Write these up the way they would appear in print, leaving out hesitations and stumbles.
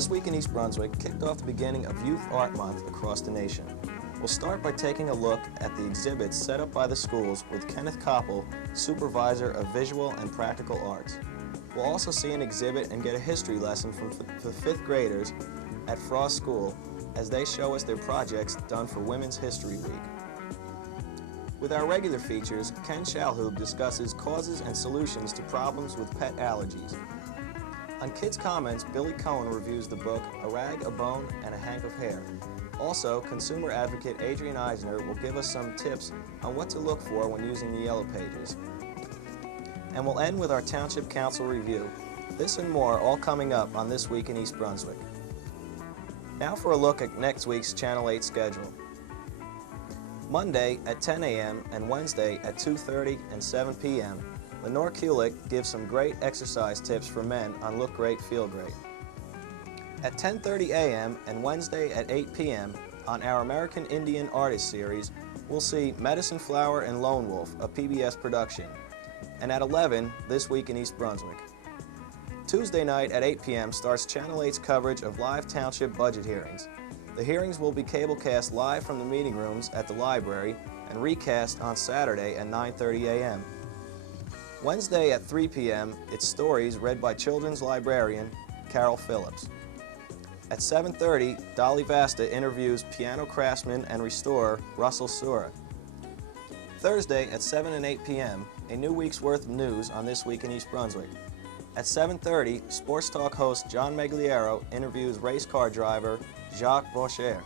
This Week in East Brunswick kicked off the beginning of Youth Art Month across the nation. We'll start by taking a look at the exhibits set up by the schools with Kenneth Koppell, Supervisor of Visual and Practical Arts. We'll also see an exhibit and get a history lesson from the 5th graders at Frost School as they show us their projects done for Women's History Week. With our regular features, Ken Shalhoub discusses causes and solutions to problems with pet allergies. On Kids Comments, Billy Cohen reviews the book A Rag, a Bone, and a Hank of Hair. Also, consumer advocate Adrian Eisner will give us some tips on what to look for when using the Yellow Pages. And we'll end with our Township Council review. This and more all coming up on This Week in East Brunswick. Now for a look at next week's Channel 8 schedule. Monday at 10 a.m. and Wednesday at 2:30 and 7 p.m., Lenore Kulik gives some great exercise tips for men on Look Great, Feel Great. At 10:30 a.m. and Wednesday at 8 p.m. on our American Indian Artist Series, we'll see Medicine Flower and Lone Wolf, a PBS production. And at 11, This Week in East Brunswick. Tuesday night at 8 p.m. starts Channel 8's coverage of live township budget hearings. The hearings will be cablecast live from the meeting rooms at the library and recast on Saturday at 9:30 a.m. Wednesday at 3 p.m., it's stories read by children's librarian Carol Phillips. At 7:30, Dolly Vasta interviews piano craftsman and restorer Russell Sura. Thursday at 7 and 8 p.m., a new week's worth of news on This Week in East Brunswick. At 7:30, Sports Talk host John Megliero interviews race car driver Jacques Boucher.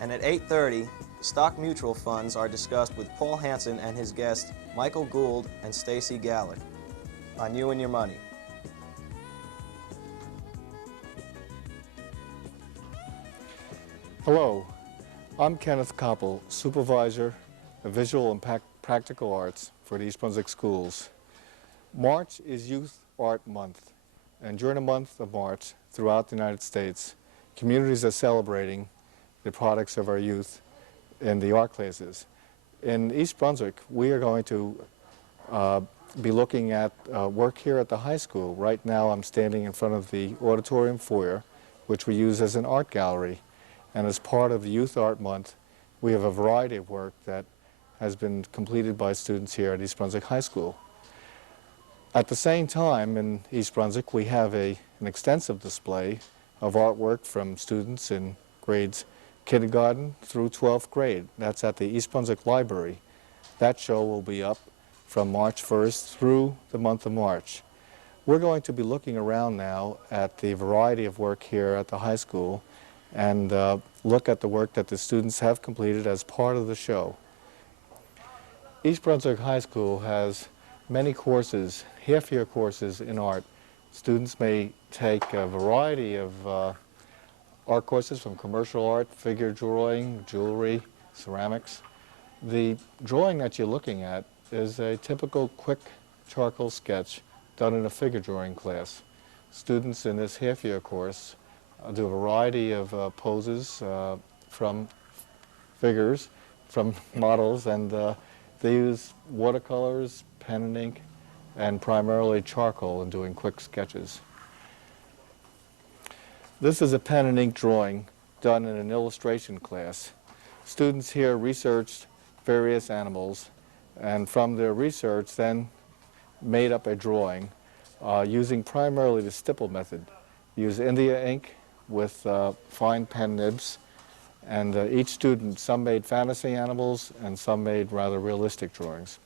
And at 8:30, stock mutual funds are discussed with Paul Hansen and his guests Michael Gould and Stacy Gallick on You and Your Money. Hello, I'm Kenneth Koppell, Supervisor of Visual and Practical Arts for the East Brunswick Schools. March is Youth Art Month, and during the month of March, throughout the United States, communities are celebrating the products of our youth in the art classes. In East Brunswick, we are going to be looking at work here at the high school. Right now, I'm standing in front of the auditorium foyer, which we use as an art gallery. And as part of Youth Art Month, we have a variety of work that has been completed by students here at East Brunswick High School. At the same time, in East Brunswick, we have an extensive display of artwork from students in grades kindergarten through 12th grade. That's at the East Brunswick Library. That show will be up from March 1st through the month of March. We're going to be looking around now at the variety of work here at the high school and look at the work that the students have completed as part of the show. East Brunswick High School has many courses, half-year courses in art. Students may take a variety of art courses from commercial art, figure drawing, jewelry, ceramics. The drawing that you're looking at is a typical quick charcoal sketch done in a figure drawing class. Students in this half-year course do a variety of poses from figures, from models, and they use watercolors, pen and ink, and primarily charcoal in doing quick sketches. This is a pen and ink drawing done in an illustration class. Students here researched various animals, and from their research then made up a drawing using primarily the stipple method. Use India ink with fine pen nibs, and each student, some made fantasy animals and some made rather realistic drawings.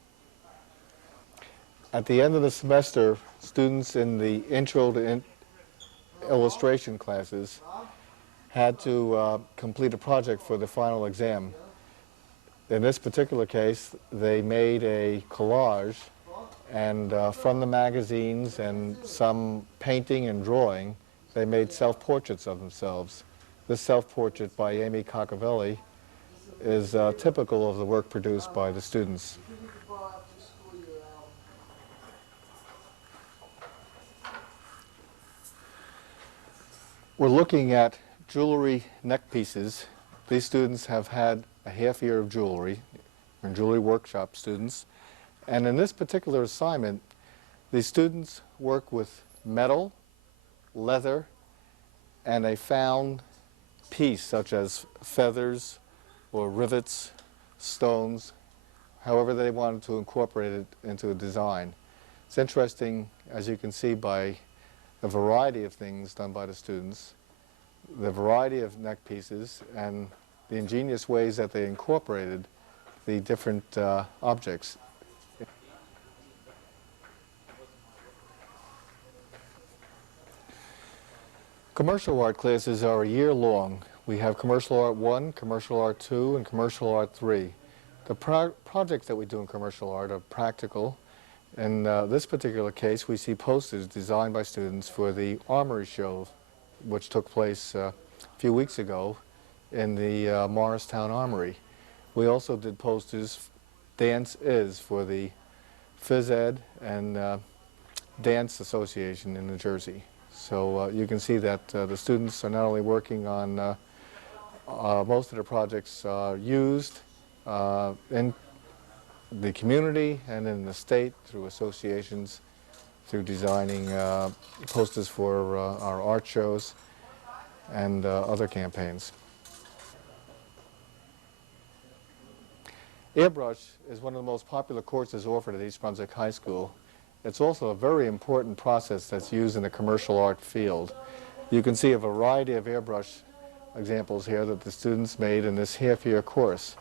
At the end of the semester, students in the intro to illustration classes had to complete a project for the final exam. In this particular case, they made a collage, and from the magazines and some painting and drawing, they made self-portraits of themselves. This self-portrait by Amy Coccavelli is typical of the work produced by the students. We're looking at jewelry neck pieces. These students have had a half year of jewelry, or jewelry workshop students. And in this particular assignment, the students work with metal, leather, and a found piece such as feathers or rivets, stones, however they wanted to incorporate it into a design. It's interesting, as you can see, by the variety of things done by the students, the variety of neck pieces, and the ingenious ways that they incorporated the different objects. Commercial art classes are a year long. We have Commercial Art 1, Commercial Art 2, and Commercial Art 3. The projects that we do in commercial art are practical. In this particular case, we see posters designed by students for the Armory Show, which took place a few weeks ago in the Morristown Armory. We also did posters, Dance Is, for the Phys Ed and Dance Association in New Jersey. So you can see that the students are not only working on most of the projects used in the community and in the state through associations, through designing posters for our art shows and other campaigns. Airbrush is one of the most popular courses offered at East Brunswick High School. It's also a very important process that's used in the commercial art field. You can see a variety of airbrush examples here that the students made in this half-year course.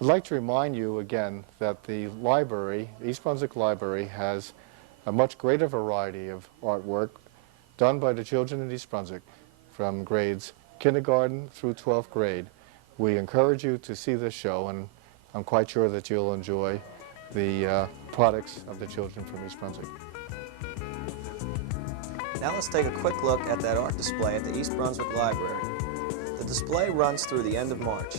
I'd like to remind you again that the library, East Brunswick Library, has a much greater variety of artwork done by the children in East Brunswick from grades kindergarten through 12th grade. We encourage you to see this show, and I'm quite sure that you'll enjoy the products of the children from East Brunswick. Now let's take a quick look at that art display at the East Brunswick Library. The display runs through the end of March.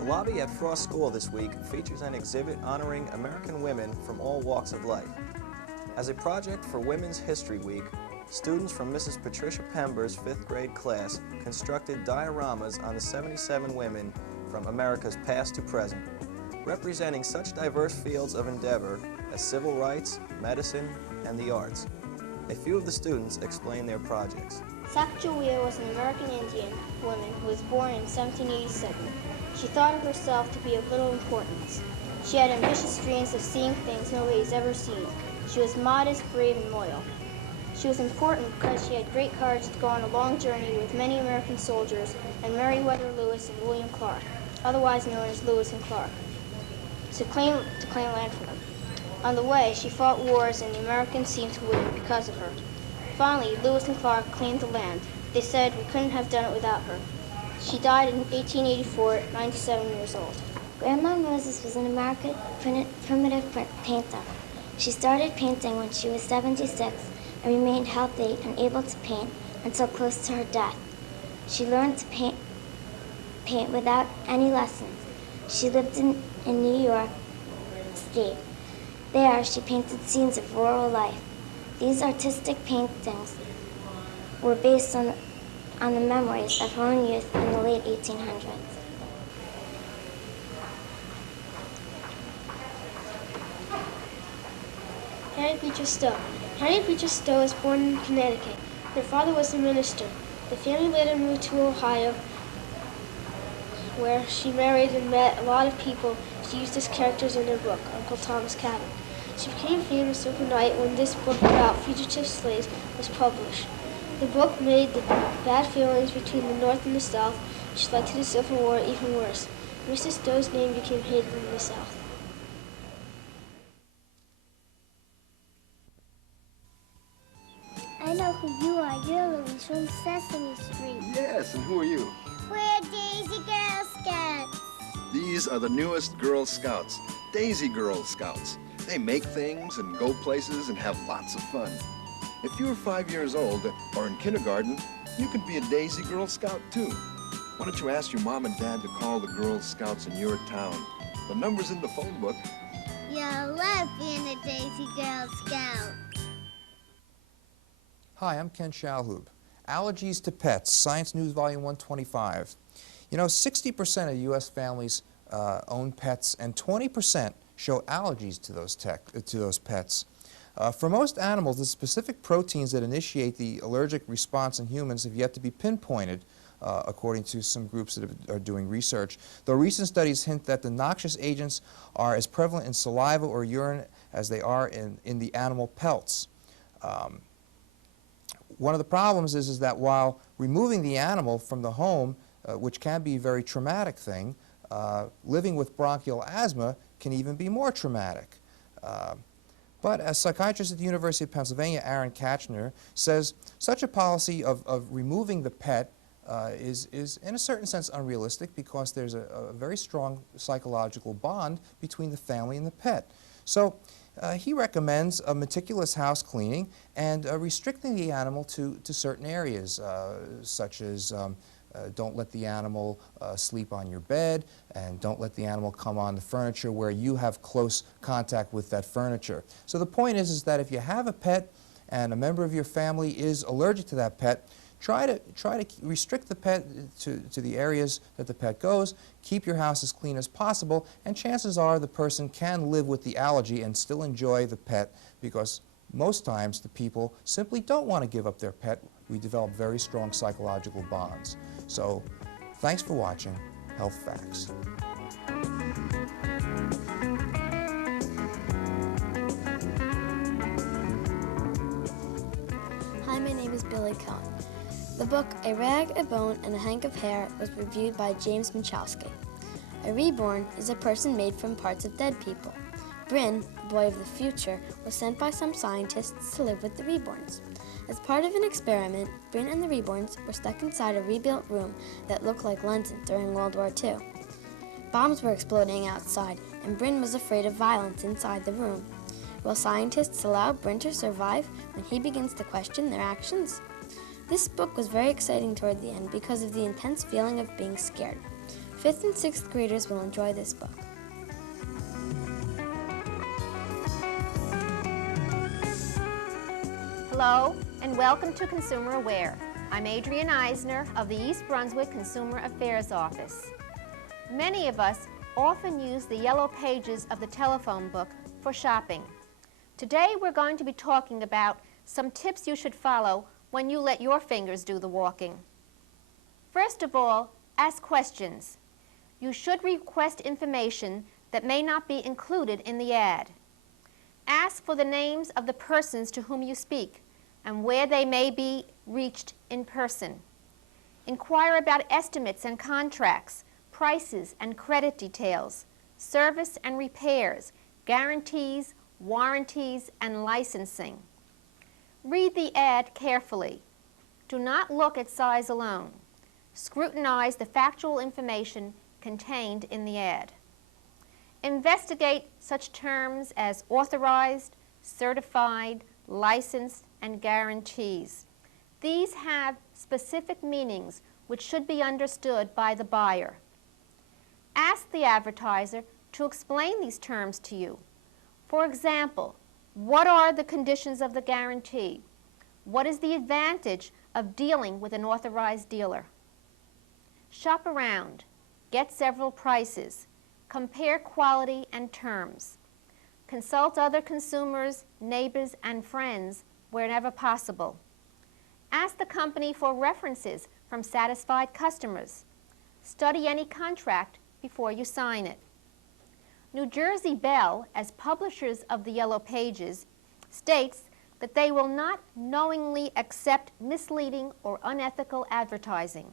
The lobby at Frost School this week features an exhibit honoring American women from all walks of life. As a project for Women's History Week, students from Mrs. Patricia Pember's 5th grade class constructed dioramas on the 77 women from America's past to present, representing such diverse fields of endeavor as civil rights, medicine, and the arts. A few of the students explain their projects. Sacagawea was an American Indian woman who was born in 1787. She thought of herself to be of little importance. She had ambitious dreams of seeing things nobody has ever seen. She was modest, brave, and loyal. She was important because she had great courage to go on a long journey with many American soldiers and Meriwether Lewis and William Clark, otherwise known as Lewis and Clark, to claim land for them. On the way, she fought wars, and the Americans seemed to win because of her. Finally, Lewis and Clark claimed the land. They said we couldn't have done it without her. She died in 1884 at 97 years old. Grandma Moses was an American primitive painter. She started painting when she was 76 and remained healthy and able to paint until close to her death. She learned to paint without any lessons. She lived in New York State. There, she painted scenes of rural life. These artistic paintings were based on the memories of her own youth in the late 1800s. Harry Beecher Stowe. Harry Beecher Stowe was born in Connecticut. Her father was a minister. The family later moved to Ohio, where she married and met a lot of people she used as characters in her book, Uncle Tom's Cabin. She became famous overnight when this book about fugitive slaves was published. The book made the bad feelings between the North and the South, which led to the Civil War, even worse. Mrs. Stowe's name became hated in the South. I know who you are. You're Louise from Sesame Street. Yes, and who are you? We're Daisy Girl Scouts. These are the newest Girl Scouts, Daisy Girl Scouts. They make things and go places and have lots of fun. If you're 5 years old or in kindergarten, you could be a Daisy Girl Scout too. Why don't you ask your mom and dad to call the Girl Scouts in your town? The number's in the phone book. You'll love being a Daisy Girl Scout. Hi, I'm Ken Shalhoub. Allergies to Pets, Science News Volume 125. You know, 60% of U.S. families own pets, and 20% show allergies to those pets. For most animals, the specific proteins that initiate the allergic response in humans have yet to be pinpointed, according to some groups that are doing research, though recent studies hint that the noxious agents are as prevalent in saliva or urine as they are in the animal pelts. One of the problems is that while removing the animal from the home, which can be a very traumatic thing, living with bronchial asthma can even be more traumatic. But as psychiatrist at the University of Pennsylvania, Aaron Katchner, says such a policy of removing the pet is in a certain sense unrealistic because there's a very strong psychological bond between the family and the pet. So he recommends a meticulous house cleaning and restricting the animal to certain areas, such as don't let the animal sleep on your bed, and don't let the animal come on the furniture where you have close contact with that furniture. So the point is that if you have a pet and a member of your family is allergic to that pet, try to restrict the pet to the areas that the pet goes, keep your house as clean as possible, and chances are the person can live with the allergy and still enjoy the pet, because most times the people simply don't want to give up their pet. We develop very strong psychological bonds. So thanks for watching Health Facts. Hi, my name is Billy Cohen. The book A Rag, a Bone, and a Hank of Hair was reviewed by James Minchowski. A reborn is a person made from parts of dead people. Bryn, the boy of the future, was sent by some scientists to live with the reborns. As part of an experiment, Bryn and the reborns were stuck inside a rebuilt room that looked like London during World War II. Bombs were exploding outside, and Bryn was afraid of violence inside the room. Will scientists allow Bryn to survive when he begins to question their actions? This book was very exciting toward the end because of the intense feeling of being scared. 5th and 6th graders will enjoy this book. Hello, and welcome to Consumer Aware. I'm Adrienne Eisner of the East Brunswick Consumer Affairs Office. Many of us often use the yellow pages of the telephone book for shopping. Today we're going to be talking about some tips you should follow when you let your fingers do the walking. First of all, ask questions. You should request information that may not be included in the ad. Ask for the names of the persons to whom you speak and where they may be reached in person. Inquire about estimates and contracts, prices and credit details, service and repairs, guarantees, warranties, and licensing. Read the ad carefully. Do not look at size alone. Scrutinize the factual information contained in the ad. Investigate such terms as authorized, certified, licensed, and guarantees. These have specific meanings which should be understood by the buyer. Ask the advertiser to explain these terms to you. For example, what are the conditions of the guarantee? What is the advantage of dealing with an authorized dealer? Shop around, get several prices, compare quality and terms. Consult other consumers, neighbors, and friends wherever possible. Ask the company for references from satisfied customers. Study any contract before you sign it. New Jersey Bell, as publishers of the Yellow Pages, states that they will not knowingly accept misleading or unethical advertising.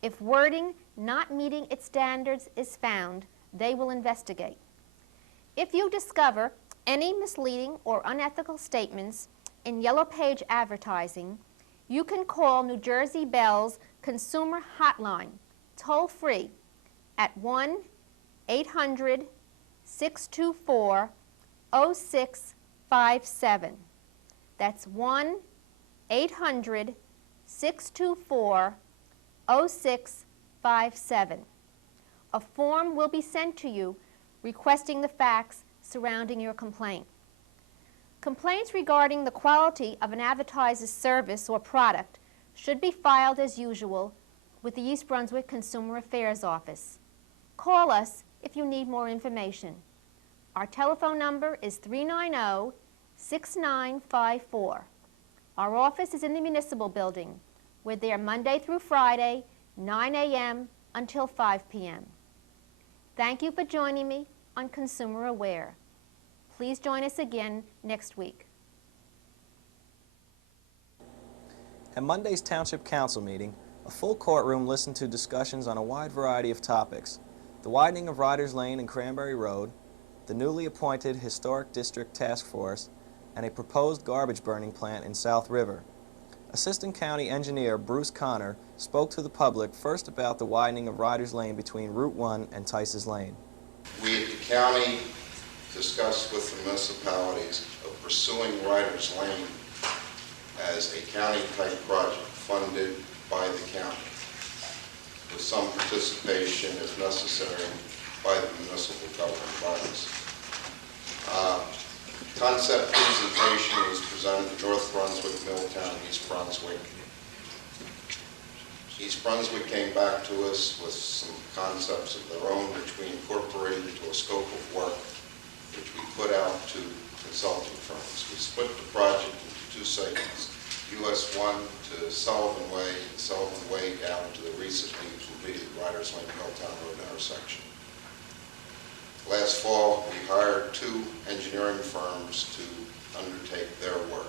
If wording not meeting its standards is found, they will investigate. If you discover any misleading or unethical statements in Yellow Page advertising, you can call New Jersey Bell's Consumer Hotline, toll-free, at 1-800-624-0657. That's 1-800-624-0657. A form will be sent to you requesting the facts surrounding your complaint. Complaints regarding the quality of an advertiser's service or product should be filed as usual with the East Brunswick Consumer Affairs Office. Call us if you need more information. Our telephone number is 390-6954. Our office is in the Municipal Building. We're there Monday through Friday, 9 a.m. until 5 p.m. Thank you for joining me on Consumer Aware. Please join us again next week. At Monday's Township Council meeting, a full courtroom listened to discussions on a wide variety of topics: the widening of Ryder's Lane and Cranbury Road, the newly appointed Historic District Task Force, and a proposed garbage burning plant in South River. Assistant County Engineer Bruce Connor spoke to the public first about the widening of Ryder's Lane between Route 1 and Tice's Lane. We at the county discussed with the municipalities of pursuing Ryder's Lane as a county-type project funded by the county, with some participation, if necessary, by the municipal government bodies. Concept presentation was presented to North Brunswick, Middletown, East Brunswick. East Brunswick came back to us with some concepts of their own, which we incorporated into a scope of work, which we put out to consulting firms. We split the project into two segments: US 1 to Sullivan Way, and Sullivan Way down to the recently completed Ryder's Lane Middletown Road intersection. Last fall, we hired two engineering firms to undertake their work.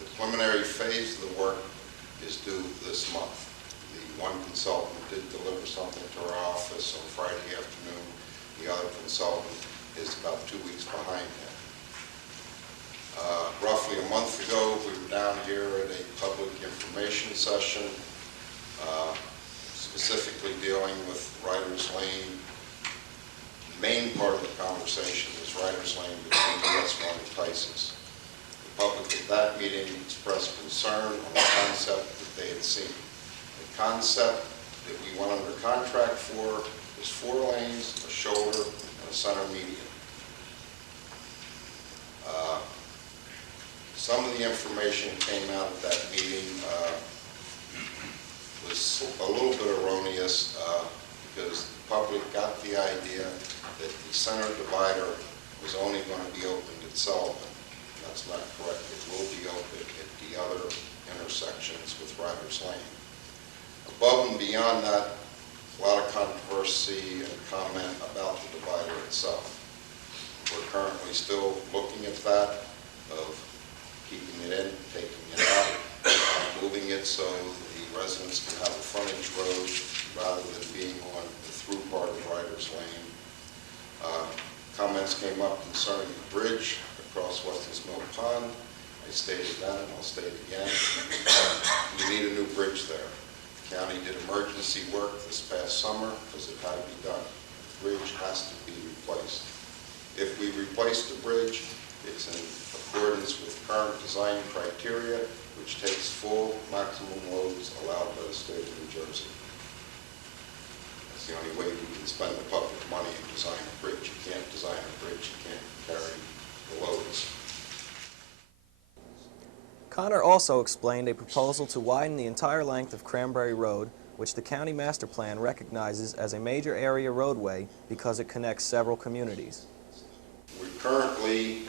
The preliminary phase of the work is due this month. The one consultant did deliver something to our office on Friday afternoon. The other consultant is about 2 weeks behind him. Roughly a month ago, we were down here at a public information session, specifically dealing with Ryder's Lane. The main part of the conversation was Ryder's Lane between US 1 and Tice's. The public at that meeting expressed concern on the concept that they had seen. The concept that we went under contract for was 4 lanes, a shoulder, and a center median. Some of the information came out at that meeting was a little bit erroneous because the public got the idea that the center divider was only going to be opened at Sullivan. That's not correct. It will be opened at the other intersections with Ryder's Lane. Above and beyond that, a lot of controversy and comment about the divider itself. We're currently still looking at that, of keeping it in, taking it out, moving it so the residents can have a frontage road rather than being on the through part of Ryder's Lane. Comments came up concerning the bridge across Weston's Mill Pond. I stated that, and I'll state it again. We need a new bridge there. The county did emergency work this past summer because it had to be done. The bridge has to be replaced. If we replace the bridge, it's in accordance with current design criteria, which takes full maximum loads allowed by the state of New Jersey. That's the only way we can spend the public money and design a bridge. You can't design a bridge, you can't carry the loads. Connor also explained a proposal to widen the entire length of Cranbury Road, which the county master plan recognizes as a major area roadway because it connects several communities. We currently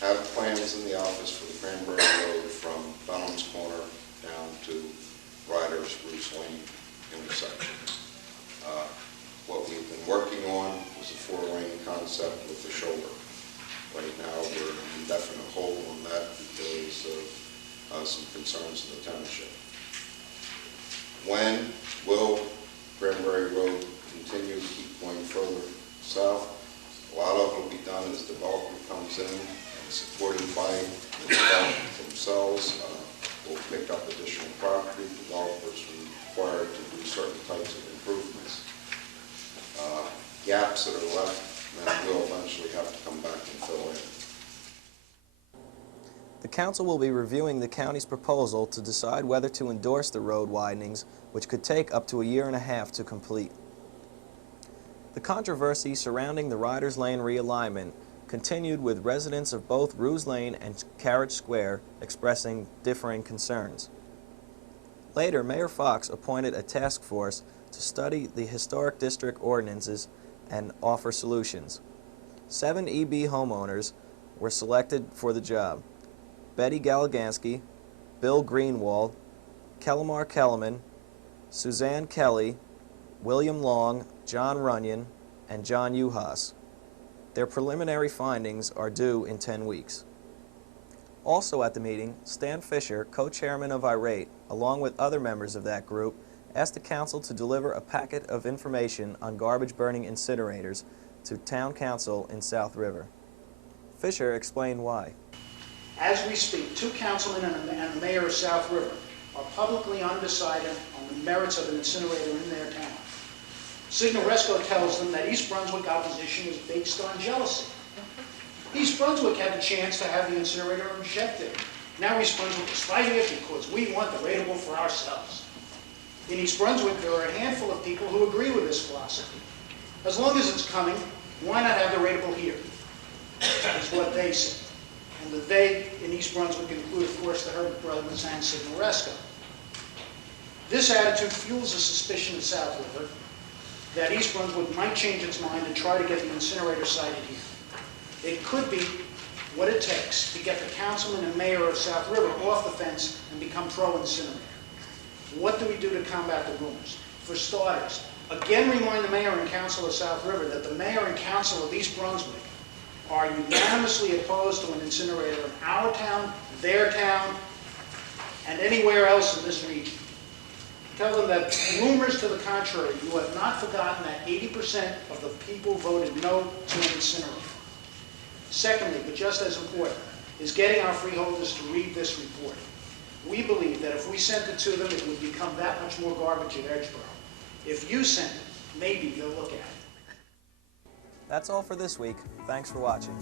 have plans in the office for the Cranbury Road from Dunham's Corner down to Ryder's Bruce Lane intersection. What we've been working on was a four-lane concept with the shoulder. Right now, we're in an indefinite hold on that because of some concerns in the township. When will Cranbury Road continue to keep going further south? A lot of it will be done as development comes in and supported by the development themselves. We'll pick up additional property. Developers are required to do certain types of improvements. Gaps that are left, then we'll eventually have to come back and fill in. The council will be reviewing the county's proposal to decide whether to endorse the road widenings, which could take up to a year and a half to complete. The controversy surrounding the Riders Lane realignment continued with residents of both Ruse Lane and Carriage Square expressing differing concerns. Later, Mayor Fox appointed a task force to study the historic district ordinances and offer solutions. 7 EB homeowners were selected for the job: Betty Galagansky, Bill Greenwald, Kellamar Kellerman, Suzanne Kelly, William Long, John Runyon, and John Uhas. Their preliminary findings are due in 10 weeks. Also at the meeting, Stan Fisher, co-chairman of Irate, along with other members of that group, asked the council to deliver a packet of information on garbage-burning incinerators to town council in South River. Fisher explained why. As we speak, 2 councilmen and the mayor of South River are publicly undecided on the merits of an incinerator in their town. Signoresco tells them that East Brunswick opposition is based on jealousy. East Brunswick had the chance to have the incinerator rejected. Now East Brunswick is fighting it because we want the rateable for ourselves. In East Brunswick, there are a handful of people who agree with this philosophy. As long as it's coming, why not have the rateable here? Is what they say. And the they in East Brunswick include, of course, the Herbert brothers and Signoresco. This attitude fuels a suspicion in South River that East Brunswick might change its mind and try to get the incinerator sited here. It could be what it takes to get the councilman and mayor of South River off the fence and become pro-incinerator. What do we do to combat the rumors? For starters, again remind the mayor and council of South River that the mayor and council of East Brunswick are unanimously opposed to an incinerator in our town, their town, and anywhere else in this region. Tell them that rumors to the contrary, you have not forgotten that 80% of the people voted no to an incinerator. Secondly, but just as important, is getting our freeholders to read this report. We believe that if we sent it to them, it would become that much more garbage at Edgeboro. If you send it, maybe they'll look at it. That's all for this week. Thanks for watching.